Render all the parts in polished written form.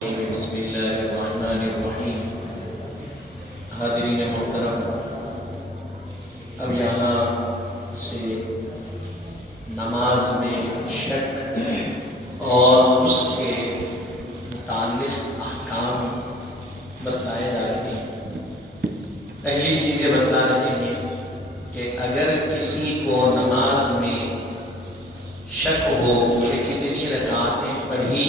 بسم اللہ الرحمن الرحیم۔ حاضرین محترم، اب یہاں سے نماز میں شک اور اس کے متعلق احکام بتلائے جا رہے ہیں۔ پہلی چیز یہ بتلا رہے ہیں کہ اگر کسی کو نماز میں شک ہو کہ کتنی رکعتیں پڑھی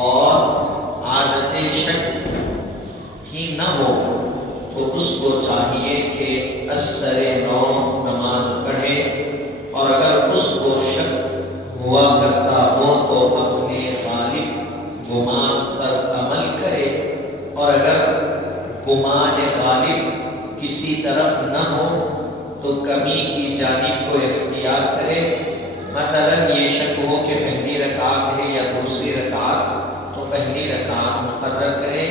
اور عادت شک ہی نہ ہو تو اس کو چاہیے کہ اثر نو نماز پڑھے، اور اگر اس کو شک ہوا کرتا ہو تو اپنے غالب گمان پر عمل کرے، اور اگر گمان غالب کسی طرف نہ ہو تو کمی کی جانب کو اختیار کرے۔ مثلا یہ شک ہو کہ پہلی رکعت ہے یا دوسری رکعت، تو پہلی رکعت مقرر کرے۔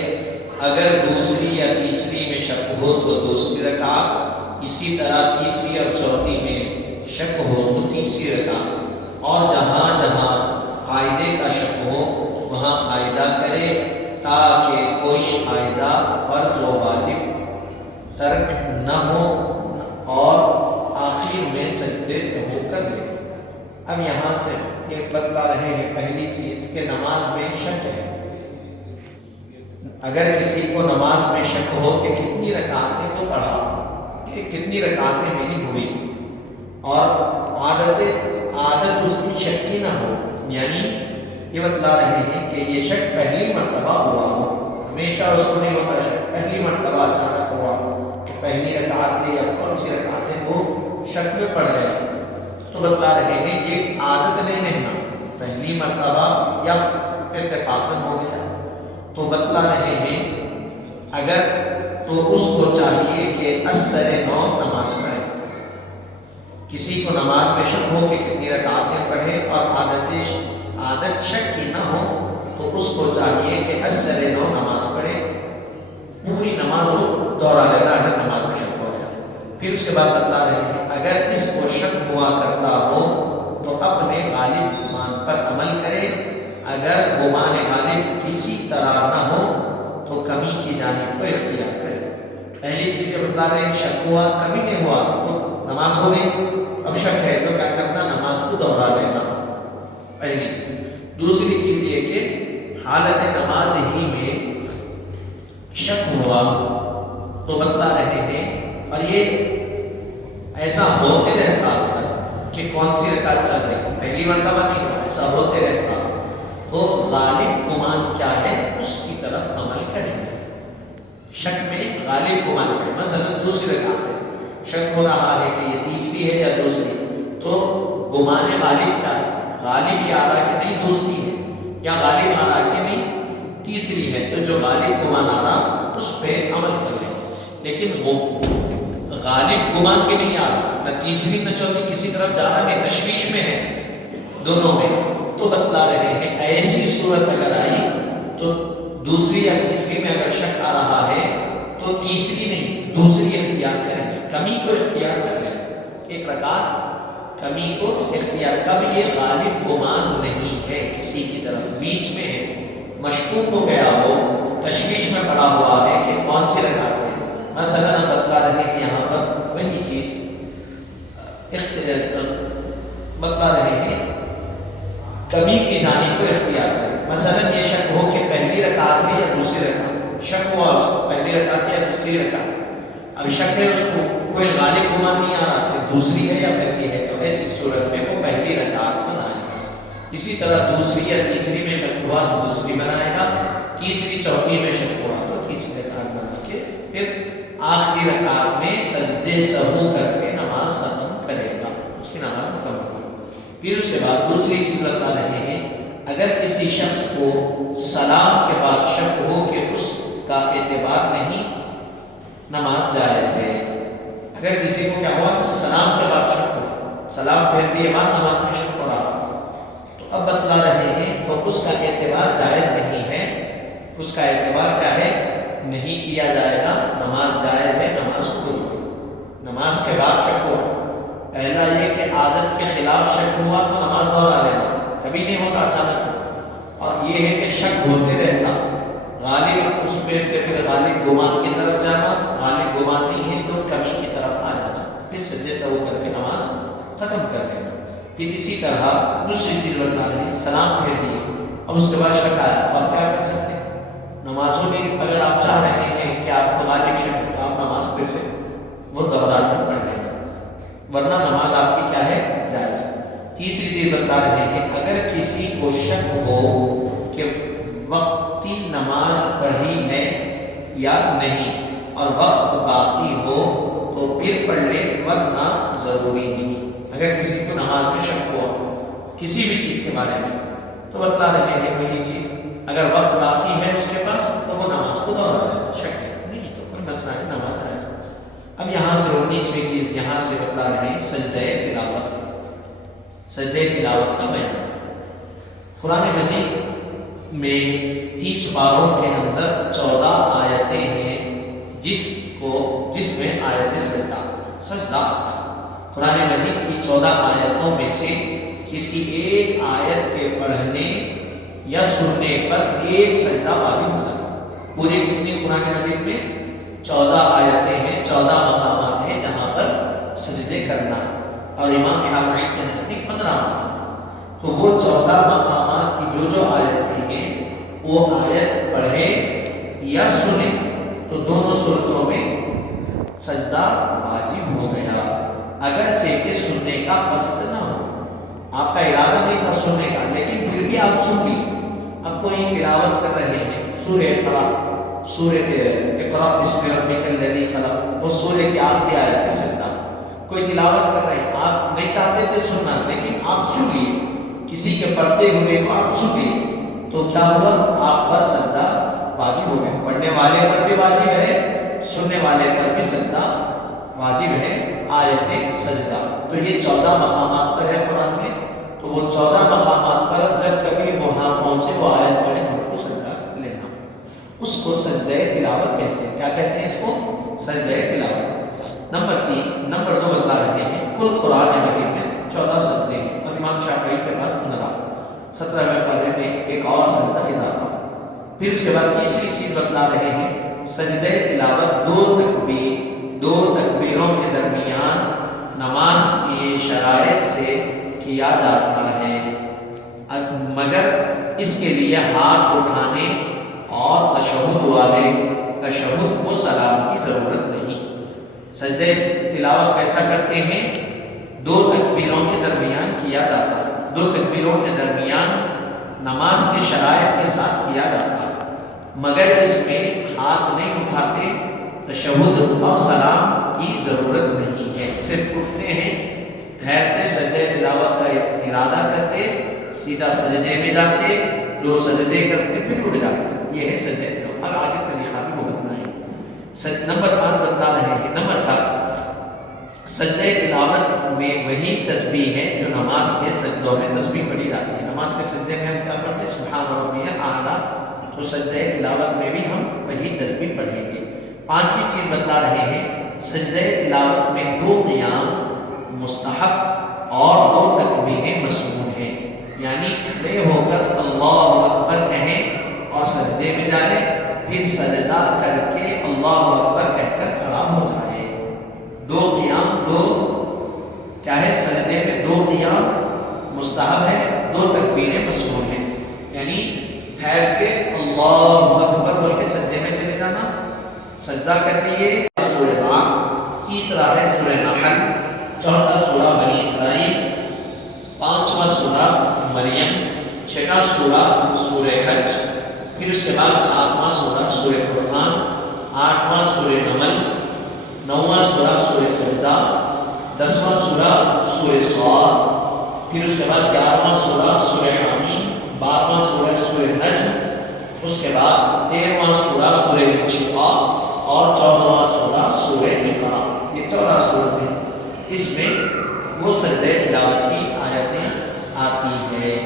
اگر دوسری یا تیسری میں شک ہو تو دوسری رکعت، اسی طرح تیسری اور چوتھی میں شک ہو تو تیسری رکعت، اور جہاں جہاں قاعدے کا شک ہو وہاں قاعدہ کرے، تاکہ کوئی قاعدہ فرض و واجب ترک نہ ہو اور آخر میں سجدے سہو کر لے۔ اب یہاں سے یہ بتلا رہے ہیں پہلی چیز کہ نماز میں شک ہے۔ اگر کسی کو نماز میں شک ہو کہ کتنی رکعتیں کو پڑھا، کہ کتنی رکعتیں میری ہوئی، اور عادت اس کی شک کی نہ ہو، یعنی یہ بتلا رہے ہیں کہ یہ شک پہلی مرتبہ ہوا ہو، ہمیشہ اس کو نہیں ہوتا شک، پہلی مرتبہ اچانک ہوا کہ پہلی رکعت ہے یا کون سی رکعت ہے، وہ شک میں پڑ گیا، تو بتلا رہے ہیں یہ عادت نہیں رہنا، پہلی مرتبہ یا اتفاقاً ہو گیا، تو بتلا رہے ہیں اگر تو اس کو چاہیے کہ اثر نو نماز پڑھے۔ کسی کو نماز میں شک ہو کہ کتنی رکعتیں پڑھے اور عادت شک کی نہ ہو تو اس کو چاہیے کہ اثر نو نماز پڑھے، پوری نماز کو دوہرا لینا اگر نماز میں شک ہو گیا۔ پھر اس کے بعد بتلا رہے ہیں اگر اس کو شک ہوا کرتا ہو تو اپنے غالب گمان پر عمل کرے، اگر گمان غالب کسی طرح نہ ہو تو کمی کی جانب کو اختیار کرے۔ پہلی چیز یہ بتلا رہے ہیں شک ہوا، کمی نہیں ہوا تو نماز ہو گئی، اب شک ہے تو کیا کرنا، نماز کو دوہرا لینا، پہلی چیز۔ دوسری چیز یہ کہ حالت نماز ہی میں شک ہوا تو بتلا رہے ہیں، اور یہ ایسا ہوتے رہتا اکثر کہ کون سی رکعت چل رہی، پہلی مرتبہ نہیں ہوا، ایسا ہوتے رہتا، تو غالب گمان کیا ہے اس کی طرف عمل کریں گے۔ شک میں غالب گمان کیا ہے، مثلا دوسری رکعت ہے، شک ہو رہا ہے کہ یہ تیسری ہے یا دوسری، تو گمان غالب کیا ہے، غالب یہ آ رہا کہ نہیں دوسری ہے، یا غالب آ رہا کہ نہیں تیسری ہے، تو جو غالب گمان آ رہا اس پہ عمل کر لیں۔ لیکن وہ غالب گمان بھی نہیں آ رہا، نہ تیسری نہ چوتھی کسی طرف جا رہا نہیں، تشویش میں ہے دونوں میں، تو بتلا رہے ہیں ایسی صورت اگر آئی تو دوسری یا تیسری میں اگر شک آ رہا ہے تو تیسری نہیں دوسری اختیار کریں گے، کمی کو اختیار کر لیں، ایک رکعت کمی کو اختیار، کب یہ غالب گمان نہیں ہے کسی کی طرف، بیچ میں ہے، مشکوک ہو گیا ہو، تشویش میں پڑا ہوا ہے کہ کون سی رکعت ہے، مثلا بتلا رہے ہیں یہاں پر وہی چیز بتلا رہے ہیں کمی کی جانب کو اختیار کریں۔ مثلا یہ شک ہو کہ پہلی رکعت ہے یا دوسری رکعت، شک ہوا اس کو پہلی رکعت یا دوسری رکعت، اب شک ہے اس کو، کوئی غالب گمان نہیں آ رہا کہ دوسری ہے یا پہلی ہے، تو ایسی صورت میں وہ پہلی رکعت بنائے گا۔ اسی طرح دوسری یا تیسری میں شک ہوا تو دوسری بنائے گا، تیسری چوتھی میں شک ہوا تو تیسری رکعت بنا کے پھر آخری رکعت میں سجدے سہو کر کے نماز ختم کرے گا، اس کی نماز مکمل ہوگی۔ پھر اس کے بعد دوسری چیز بتا رہے ہیں اگر کسی شخص کو سلام کے بعد شک ہو کہ اس کا اعتبار نہیں، نماز جائز ہے۔ اگر کسی کو کیا ہوا، سلام کے بعد شک ہوا، سلام پھیر دیے بعد نماز میں شک ہو رہا، تو اب بتلا رہے ہیں تو اس کا اعتبار جائز نہیں ہے، اس کا اعتبار کیا ہے، نہیں کیا جائے گا، نماز جائز ہے، نماز قبول ہوئی۔ نماز کے بعد شک ہوا، پہلا یہ کہ عادت کے خلاف شک ہوا تو نماز دوہرا لینا، کبھی نہیں ہوتا اچانک، اور یہ ہے کہ شک ہوتے رہتا، غالب اس میں سے پھر غالب گمان کی طرف جانا، غالب گمان نہیں ہے تو کمی کی طرف آ جانا، پھر سجدے سے وہ کر کے نماز ختم کر دینا۔ پھر اسی طرح دوسری چیز بتا رہے ہیں، سلام پھیر دیے، اب اس کے بعد شک آیا، اور کیا کر سکتے ہیں؟ نمازوں میں اگر آپ چاہ رہے ہیں کہ آپ کو غالب شک ہے تو آپ نماز پھر سے وہ دوہرا کر پڑھ لیں گے، ورنہ نماز آپ کی کیا ہے؟ جائز ہے۔ تیسری چیز بتا رہے ہیں، اگر کسی کو شک ہو کہ وقتی نماز پڑھی ہے یا نہیں اور وقت باقی ہو تو پھر پڑھ لے، ورنہ ضروری نہیں۔ اگر کسی کو نماز میں شک ہوا کسی بھی چیز کے بارے میں تو بتلا رہے ہیں وہی چیز، اگر وقت باقی ہے اس کے پاس تو وہ نماز کو دوہرا لینا، شک ہے نہیں تو کوئی مسئلہ نہیں، نماز جائز۔ اب یہاں سے 19ویں چیز یہاں سے بتلا رہے ہیں، سجدہ تلاوت۔ سجدہ تلاوت کا بیان، قرآن مجید میں 30 پاروں کے اندر 14 آیتیں ہیں جس میں آیت سجدہ آتا ہے۔ قرآن مجید کی 14 آیتوں میں سے کسی ایک آیت کے پڑھنے یا سننے پر ایک سجدہ واجب ہوتا ہے۔ پوری کتنی قرآن مجید میں 14 آیتیں ہیں، 14 مقامات ہیں جہاں پر سجدے کرنا ہے، اور امام شافعی کے نزدیک 15 مقامات۔ تو وہ 14 مقامات کی جو آیتیں ہیں وہ آیت پڑھیں یا سنیں تو دونوں صورتوں میں سجدہ واجب ہو گیا، اگرچہ کہ سننے کا قصد نہ ہو، آپ کا ارادہ نہیں تھا سننے کا، لیکن پھر بھی آپ سن لیے۔ اب کوئی تلاوت کر رہے ہیں سورہ اقرا بسم ربک الذی خلق، وہ سورہ کی آخری آیت پہ سجدہ، کوئی تلاوت کر رہے ہیں، آپ نہیں چاہتے تھے سننا لیکن آپ سن لیے، کسی کے پڑھتے ہوئے کو آپ سن لیے، تو کیا ہوا؟ آپ پر سجدہ واجب ہو گیا۔ پڑھنے والے پر بھی واجب ہے، سننے والے پر بھی سجدہ واجب ہے، آیت سجدہ۔ تو یہ 14 مقامات پر ہے قرآن میں، تو وہ 14 مقامات پر جب کبھی وہاں پہنچے وہ آیت پڑھے ہم کو سجدہ لینا، اس کو سجدہ تلاوت کہتے ہیں۔ کیا کہتے ہیں اس کو؟ سجدہ تلاوت۔ نمبر 2 بتا رہے ہیں، کل قرآن مجید میں 14 سجدے ہیں، اور امام شافعی کے پاس 15، 17ویں پارے میں ایک اور سجدہ اضافہ۔ پھر اس کے بعد تیسری چیز بتا رہے ہیں، سجدہ تلاوت 2 تکبیروں کے درمیان نماز کی شرائط سے کیا جاتا ہے، مگر اس کے لیے ہاتھ اٹھانے اور تشہد و سلام کی ضرورت نہیں۔ سجدہ تلاوت کیسا کرتے ہیں؟ 2 تکبیروں کے درمیان کیا جاتا ہے، 2 تکبیروں کے درمیان نماز کے شرائط کے ساتھ کیا جاتا ہے، مگر اس میں ہاتھ نہیں اٹھاتے، تشہد اور سلام کی ضرورت نہیں ہے، صرف اٹھتے ہیں، ٹھہرتے، سجدہ تلاوت کا ارادہ کرتے، سیدھا سجدے میں جاتے، 2 سجدے کرتے، پھر اٹھ جاتے، یہ ہے سجدہ تلاوت۔ اب آگے طریقہ بھی وہ بتنا ہے۔ نمبر 5 بتا رہے ہیں، نمبر 4 سجدہ تلاوت میں وہی تسبیح ہے جو نماز کے سجدوں میں تسبیح پڑھی جاتی ہے۔ نماز کے سجدے میں ہم کیا پڑھتے ہیں؟ سبحان ربی الاعلیٰ، تو سجدہ تلاوت میں بھی ہم وہی تسبیح پڑھیں گے۔ 5ویں چیز بتا رہے ہیں، سجدہ تلاوت میں 2 قیام مستحب اور 2 تکبیریں مسنون ہیں، یعنی کھڑے ہو کر اللہ اکبر کہیں اور سجدے میں جائیں، پھر سجدہ کر کے اللہ اکبر کہہ کر کھڑا ہو جائے۔ 2 قیام، 2 کیا ہے؟ سجدے میں 2 قیام مستحب ہے، 2 تکبیریں مسنون ہیں، یعنی ٹھہر کے اللہ اکبر بول کے سجدے میں چلے جانا، سجدہ کر لیے۔ سورہ نعم، تیسرا ہے سورہ نحل، چوتھا سورہ بنی اسرائیل، 5واں سورہ مریم، 6واں سورہ سورہ حج، پھر اس کے بعد 7واں سورہ سورہ فرقان، 8واں سورہ نمل، 9واں سورہ سورہ سجدہ، 10واں سورہ سورہ صاد، پھر اس کے بعد 11واں سورہ سورہ حمیم، 12واں سورہ سورہ نجم، اس کے بعد 13واں سورہ سورہ انشقاق اور 14واں سورہ سورہ اقرا۔ یہ 14 سورتیں، اس میں وہ سجدہ تلاوت کی آیتیں آتی ہیں۔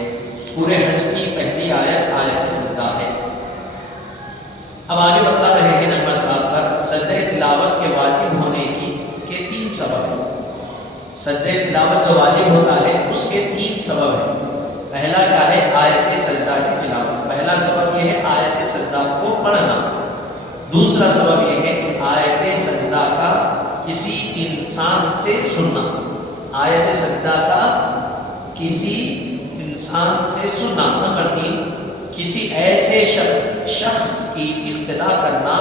سورہ حج کی پہلی آیت سجدہ ہے۔ اب آگے بتا رہے ہیں نمبر 7 پر، سجدہ تلاوت کے واجب ہونے کے 3 سبب ہیں۔ سجدہ تلاوت جو واجب ہوتا ہے اس کے 3 سبب ہیں۔ پہلا کیا ہے؟ آیت سجدہ کی تلاوت. پہلا سبب یہ ہے آیت سجدہ کو پڑھنا. دوسرا سبب یہ ہے کہ آیت سجدہ کا کسی انسان سے سننا. آیت سجدہ کا کسی انسان سے سننا. نمبر 3، کسی ایسے شخص کی اقتدا کرنا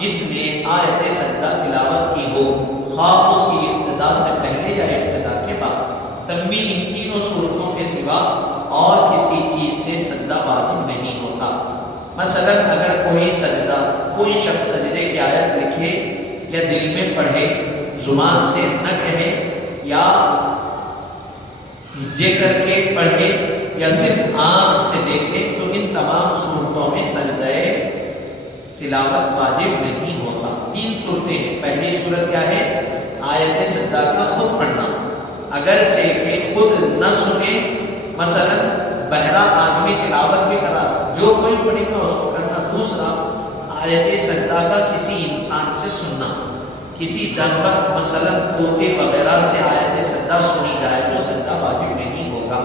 جس نے آیت سجدہ تلاوت کی ہو، خواہ اس کی ابتدا سے پہلے یا ابتدا کے بعد. تنبیہ، ان تینوں صورتوں کے سوا اور کسی چیز سے سجدہ واجب نہیں ہوتا. مثلا اگر کوئی شخص سجدے کی آیت لکھے یا دل میں پڑھے، زبان سے نہ کہے یا ہجے کر کے پڑھے یا صرف آنکھ سے دیکھے، تو ان تمام صورتوں میں سجدہ تلاوت واجب نہیں ہوتا. 3 صورتیں ہیں. پہلی صورت کیا ہے؟ آیت سجدہ کا خود پڑھنا، اگرچہ کہ خود نہ سنے. مثلا بہرا آدمی تلاوت بھی کرا، جو کوئی پڑھے گا اس کو کرنا. دوسرا، آیت سجدہ کا کسی انسان سے سننا. کسی جانور مثلا طوطے وغیرہ سے آیت سجدہ سنی جائے تو سجدہ واجب نہیں ہوگا.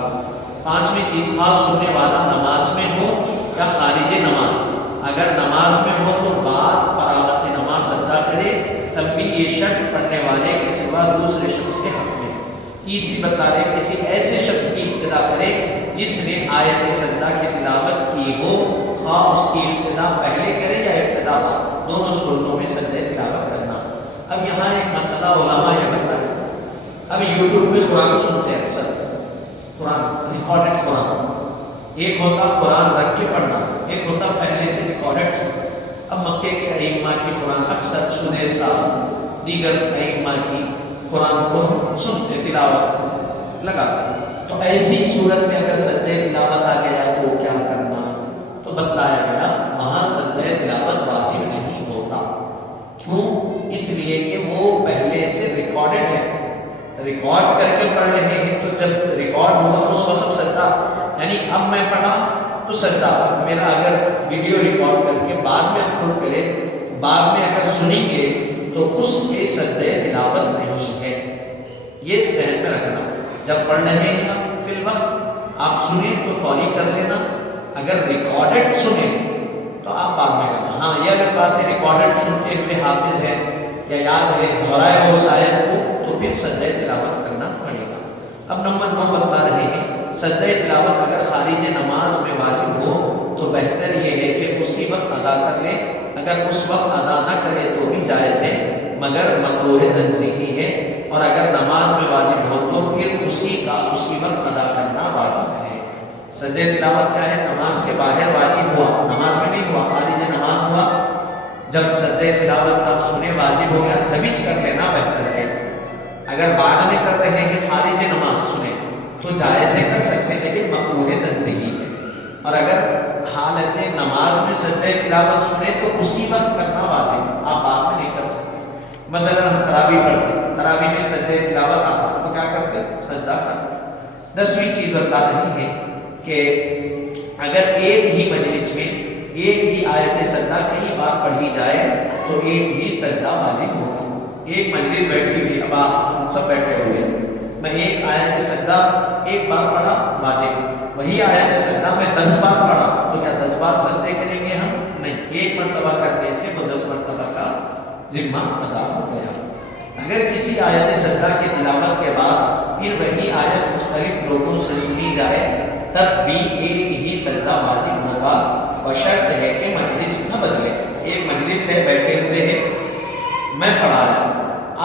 5ویں چیز، خاص سننے والا نماز میں ہو یا خارج نماز. اگر نماز میں ہو تو بعد فراغت نماز سجدہ کرے، تب بھی یہ شرط پڑھنے والے کے سوا دوسرے شخص کے حق میں. تیسری بتا رہے، کسی ایسے شخص کی ابتدا کرے جس نے آیت سجدہ کی تلاوت کی ہو، خواہ اس کی ابتدا پہلے کرے یا ابتدا بعد، دونوں صورتوں میں سجدہ تلاوت کرنا. اب یہاں ایک مسئلہ علماء یہ بتائیں. اب یوٹیوب پہ قرآن سنتے ہیں اکثر، قرآن ریکارڈڈ قرآن. ایک ہوتا قرآن رکھ کے پڑھنا، ایک ہوتا پہلے سے ریکارڈڈ سننا. اب مکے کے ائمہ کی قرآن اکثر سدیس صاحب دیگر ائمہ کی قرآن کو سنتے، تلاوت لگاتے. تو ایسی صورت میں اگر سجدہ تلاوت آ گیا تو کیا کرنا؟ تو بتایا گیا وہاں سجدہ تلاوت واجب نہیں ہوتا. کیوں؟ اس لیے کہ وہ پہلے سے ریکارڈڈ ہے، ریکارڈ کر کے پڑھ رہے ہیں. تو جب ریکارڈ ہوا اس وقت سجدہ، یعنی اب میں پڑھا تو سجدہ. اب میرا اگر ویڈیو ریکارڈ کر کے بعد میں اپلوڈ کرے، بعد میں اگر سنیں گے تو اس کے سجدہ تلاوت نہیں ہے. یہ ذہن میں رکھنا. جب پڑھ رہے ہیں آپ فی الوقت آپ سنیں تو فوری کر لینا. اگر ریکارڈڈ سنیں تو آپ بعد میں کرنا. ہاں یہ اگر بات ہے ریکارڈڈ سنتے ہوئے حافظ ہے یا یاد ہے، دہرائے ہو شاید کو، تو پھر سجدہ تلاوت کرنا پڑے گا. اب نمبر 9 بتلا رہے ہیں، سجدہ تلاوت اگر خارج نماز میں واجب ہو تو بہتر یہ ہے کہ اسی وقت ادا کر لے. اگر اس وقت ادا نہ کرے تو بھی جائز ہے، مگر مکروہ تنزیہی ہے. اور اگر نماز میں واجب ہو تو پھر اسی وقت ادا کرنا واجب ہے. سجدہ تلاوت کیا ہے؟ نماز کے باہر واجب ہوا، نماز میں نہیں ہوا، خارج نماز ہوا. جب سجدہ تلاوت آپ سنے واجب ہو گیا تبھی کر لینا بہتر ہے. اگر بعد میں کر رہے ہیں خارج نماز سنے تو جائز ہے، کر سکتے، لیکن مکروہ تنزیہی ہے. اور اگر حالت نماز میں سجدہ تلاوت سنے تو اسی وقت کرنا واجب ہے، آپ بعد میں نہیں کر سکتے. مثلا ہم تراویح پڑھتے، تراویح میں سجدہ تلاوت آتا تو کیا کرتے؟ سجدہ کرتے. 10ویں چیز بتا رہی ہے کہ اگر ایک ہی مجلس میں ایک ہی آیت سجدہ کئی بار پڑھی جائے تو ایک ہی سجدہ واجب ہوگا. ایک مجلس بیٹھی ہوئی، اب ہم سب بیٹھے ہوئے ہیں، میں ایک آیت سجدہ ایک بار پڑھا واجب، وہی آیت سجدہ میں 10 بار پڑھا تو کیا 10 بار سجدے کریں گے ہم؟ نہیں. ایک مرتبہ کرنے سے وہ 10 مرتبہ کا ذمہ ادا ہو گیا. اگر کسی آیت سجدہ کی تلاوت کے بعد پھر وہی آیت مختلف لوگوں سے سنی جائے تب بھی ایک ہی سجدہ واجب ہوگا، بشرط ہے کہ مجلس نہ بدلے. ایک مجلس ہے، بیٹھے ہوئے ہیں، میں پڑھایا،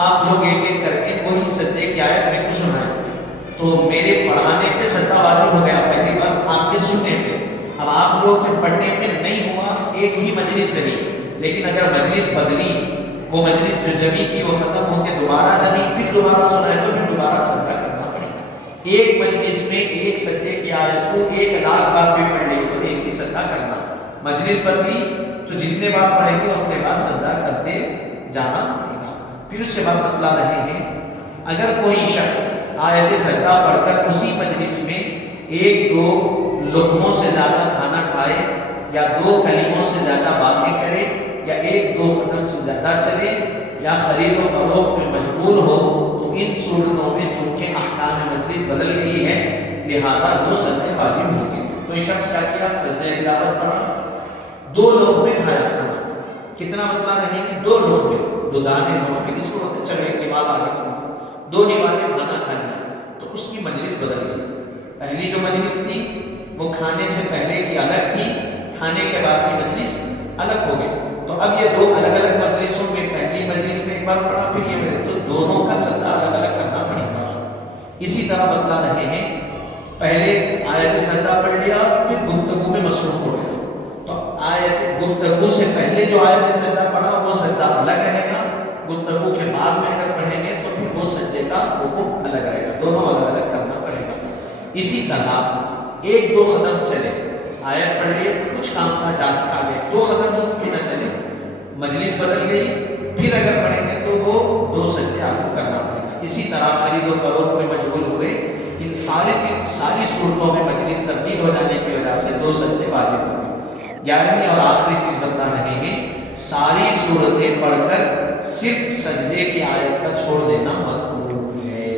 آپ لوگ ایک ایک کر کے وہی سجدے کی آیت میں کو سنائیں تو میرے پڑھانے پہ سجدہ واجب ہو گیا پہلی بار، آپ کے سننے پہ. اب آپ لوگ کے پڑھنے پہ نہیں ہوا، ایک ہی مجلس رہی. لیکن اگر مجلس بدلی، وہ مجلس جو جمی تھی وہ ختم ہو کے دوبارہ جمی، پھر دوبارہ سنائے تو پھر دوبارہ سجدہ کرنا پڑے گا. ایک مجلس میں ایک سجدے کی آیت کو 1,00,000 بار بھی پڑھ لی تو ایک ہی سجدہ کرنا. مجلس بدلی تو جتنے بار پڑھیں گے اتنے بار سجدہ کرتے جانا پڑے گا. پھر اس کے بعد بتلا رہے ہیں اگر کوئی شخص آیت سجدہ پڑھ کر اسی مجلس میں 1-2 لقموں سے زیادہ کھانا کھائے یا 2 کلموں سے زیادہ باتیں کرے یا 1-2 ختم سے زیادہ چلے یا خرید و فروخت میں مشغول ہو تو ان صورتوں میں چونکہ احکام مجلس بدل گئی ہے لہذا 2 سجدے واجب ہوں گے۔ کوئی شخص کیا کیا؟ سجدہ تلاوت پڑھا، 2 لقمے کھایا کھانا، کتنا مطلع رہے گی؟ 2 لقمے، 2 دانے لقمے کس کو ہوتے ہیں؟ چلو ایک نوال آگے سمجھو، 2 نوالے کھانا کھا لیا تو اس کی مجلس بدل گئی۔ پہلی جو مجلس تھی وہ کھانے سے پہلے کی الگ تھی، کھانے کے بعد کی مجلس الگ ہو گئی۔ تو اب یہ 2 الگ الگ مجلسوں میں، پہلی مجلس میں ایک بار پڑھا پھر یہ تو دونوں کا سجدہ الگ الگ کرنا پڑے گا اس کو۔ اسی طرح بتلا رہے ہیں، پہلے آیت سجدہ پڑھ لیا پھر گفتگو میں مصروف ہو گیا، تو آیت گفتگو سے پہلے جو آیت سجدہ پڑھا وہ سجدہ الگ رہے گا، گفتگو کے بعد میں اگر پڑھیں گے تو پھر وہ سجدے کا حکم الگ رہے گا، دونوں الگ الگ کرنا پڑے گا۔ اسی طرح 1-2 قدم چلے، آیت پڑھ لیے، کچھ کام تھا جا کے آگے 2 قدم ہی کیوں نہ چلے، مجلس بدل گئی، پھر اگر پڑھیں گے تو وہ 2 سجدے آپ کو کرنا پڑے گا۔ اسی طرح خرید و فروخت میں مشغول ہوئے، ان ساری صورتوں میں مجلس تبدیل ہو جانے کی وجہ سے 2 سجدے واجب ہوں گے۔ 11ویں اور آخری چیز بتا رہے ہیں، ساری صورتیں پڑھ کر صرف سجدے کی آیت کا چھوڑ دینا مکروہ ہے۔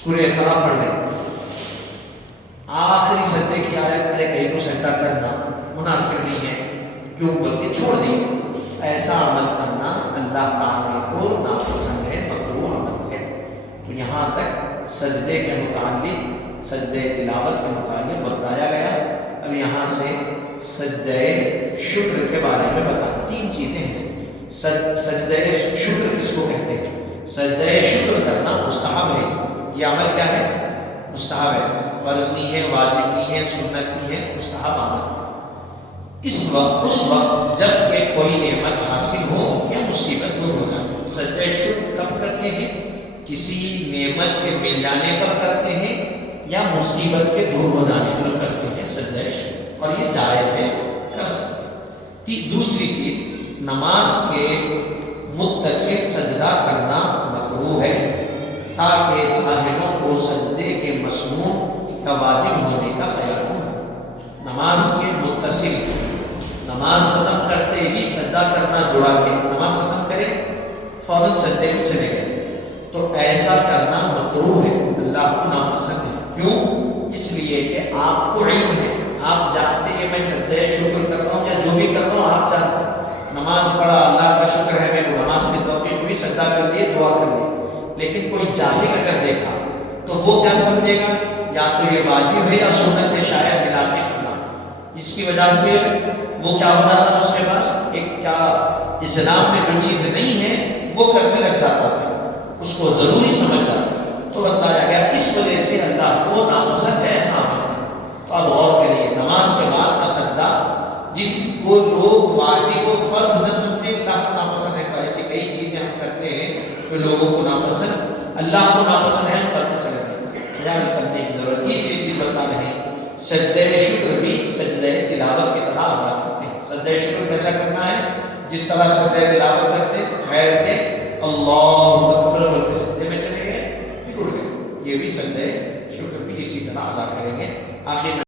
سورہ اخلاق پڑھ لیں، آخری سجدے کی آیت ارے کہیں کو سجدہ کرنا مناسب نہیں ہے، کیوں؟ بلکہ چھوڑ دیے۔ ایسا عمل کرنا اللہ تعالیٰ کو ناپسند ہے، مکروہ عمل ہے۔ تو یہاں تک سجدے کے متعلق، سجدے تلاوت کے متعلق بتایا گیا۔ اب یہاں سے سجدہ شکر کے بارے میں بتایا، 3 چیزیں ہیں۔ سجدہ شکر کس کو کہتے ہیں؟ سجدہ شکر کرنا مستحب ہے، یہ عمل کیا ہے؟ مستحب ہے، فرض نہیں ہے، واجب نہیں ہے، سنت نہیں ہے، مستحب عمل۔ اس وقت جب کہ کوئی نعمت حاصل ہو یا مصیبت دور ہو جائے، سجدہ شکر کب کرتے ہیں؟ کسی نعمت کے مل جانے پر کرتے ہیں یا مصیبت کے دور ہو جانے پر کرتے ہیں سجدہ شکر، اور یہ جائز ہے، کر سکتے ہیں۔ دوسری چیز، نماز کے متصل سجدہ کرنا مکروہ ہے، تاکہ جاہلوں کو سجدے کے مسنون کا واجب ہونے کا خیال ہو۔ نماز کے متصل، نماز ختم کرتے ہی سجدہ کرنا، جڑا کے نماز ختم کرے فوراً سجدے میں چلے گئے، تو ایسا کرنا مکروہ ہے، اللہ کو ناپسند ہے۔ کیوں؟ اس لیے کہ آپ کو علم ہے، آپ جانتے ہیں میں سجدہ شکر کر رہا ہوں یا جو بھی کر رہا ہوں آپ جانتے ہیں، نماز پڑھا اللہ کا شکر ہے، میں نماز میں توفیق بھی، سجدہ کر لیے، دعا کر لی۔ لیکن کوئی جاہل اگر دیکھا تو وہ کیا سمجھے گا؟ یا تو یہ واجب ہے یا سنت ہے، شاید ملا کے کرنا، اس کی وجہ سے وہ کیا ہو جاتا اس کے پاس ایک کیا اسلام میں جو چیز نہیں ہے وہ کرنے لگ جاتا ہے، اس کو ضروری سمجھ جاتا۔ تو بتایا گیا اس وجہ سے اللہ کو ناپسند ہے ایسا عمل۔ تو اب غور کریے، نماز کے بعد کا سجدہ جس کو لوگ واجب و فرض نہ سمجھتے اللہ کو ناپسند ہے، تو ایسی کئی چیزیں ہم کرتے ہیں جو لوگوں کو ناپسند، اللہ کو ناپسند ہے، ہم کرتے چلے جاتے ہیں، خیال کرنے کی ضرورت۔ تیسری چیز بتا رہے ہیں، سجدہ شکر بھی سجدہ تلاوت کی طرح ادا کرتے ہیں۔ سجدہ شکر کیسا کرنا ہے؟ جس طرح سجدہ تلاوت کرتے ٹھہر کے اللہ اکبر بول کے سجدے میں چلے گئے پھر اٹھ گئے، یہ بھی سجدہ شکر بھی اسی طرح ادا کریں گے۔ آخر